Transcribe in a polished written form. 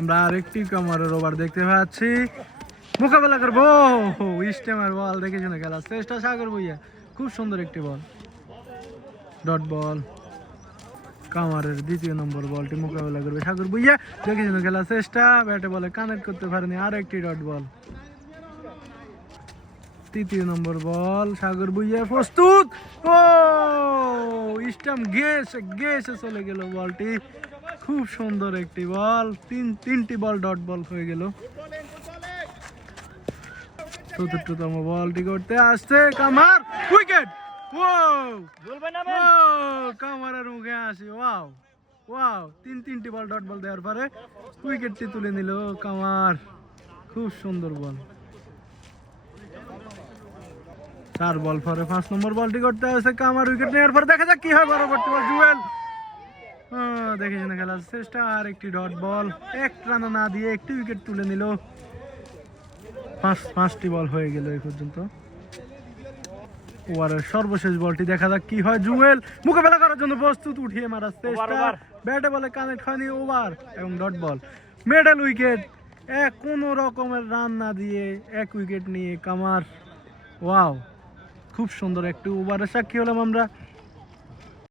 আমরা আরেকটি কামারের ওভার দেখতে পাচ্ছি, মোকাবেলা করবো স্টেমার বল, দেখেছি না খেলার চেষ্টা সাগর ভুঁইয়া, খুব সুন্দর একটি বল, ডট বল। কামারের দ্বিতীয় নম্বর বলটি মোকাবেলা করবে সাগর ভুঁইয়া, দেখেছি না খেলার চেষ্টা, ব্যাটে বলে কানেক্ট করতে পারেনি, আর একটি ডট বল। তৃতীয় নম্বর বল, সাগর ভুঁইয়া প্রস্তুত, ও স্টাম্প গেছে চলে গেল বলটি, খুব সুন্দর একটি বল, তিনটি বল ডট বল হয়ে গেল। চতুর্থতম বলটি করতে আসছে কামার, উইকেট, কামারের মুখে আসি, ওয়াও ওয়াও, তিনটি বল ডট বল দেওয়ার পরে উইকেটটি তুলে নিল কামার, খুব সুন্দর বল। 4 বল পরে 5 নম্বর বলটি করতে আসছে কামার, উইকেট নেওয়ার পর দেখা যাক কি হয় পরবর্তী বল, জুয়েল দেখেছি না খেলার চেষ্টা, আর একটি ডট বল, এক রান না দিয়ে একটি উইকেট তুলে নিল। 5টি বল হয়ে গেল এই পর্যন্ত। ওভারের সর্বশেষ বলটি দেখা যাক কি হয়, জুয়েল মোকাবেলা করার জন্য প্রস্তুত, উঠিয়ে মারার চেষ্টা, ব্যাটে বলে কানেক্ট হয়নি, ওভার এবং ডট বল, মিডল উইকেট, কোনো রকমের রান না দিয়ে 1 উইকেট নিয়ে কামার, ওয়াও, খুব সুন্দর একটি ওভারের সাক্ষী হলাম আমরা।